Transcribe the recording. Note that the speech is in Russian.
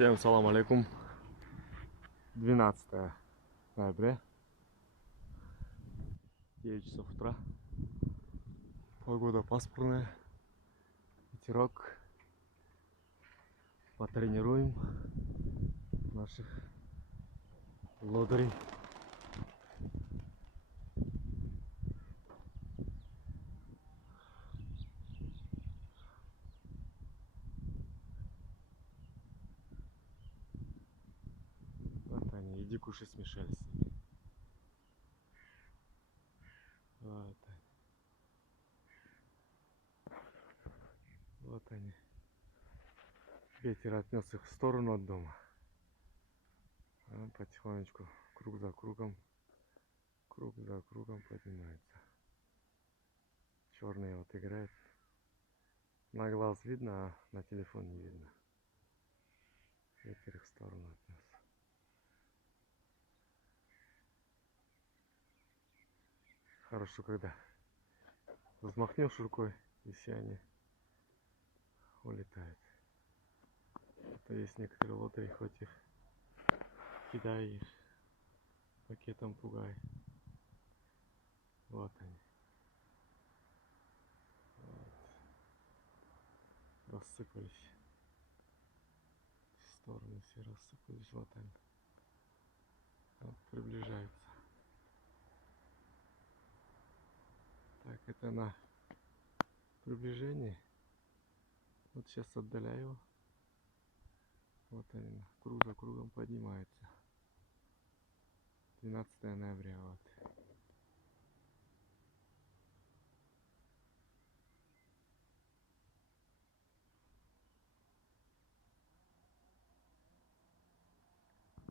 Всем салам алейкум. 12 ноября, 9 часов утра. Погода пасмурная, ветерок. Потренируем наших лодырей. Вот они, иди кушай, смешались. Вот они. Вот они. Ветер отнес их в сторону от дома. А потихонечку, круг за кругом поднимается. Черный вот играет. На глаз видно, а на телефон не видно. Ветер их в сторону отнес. Хорошо, когда взмахнешь рукой, и все они улетают. То есть некоторые лодыри, хоть их кидай их пакетом, пугай. Вот они. Вот. Рассыпались. В стороны все рассыпались. Вот они. Вот приближаются. Так, это на приближении. Вот сейчас отдаляю. Вот они круг за кругом поднимаются. 12 ноября. Вот.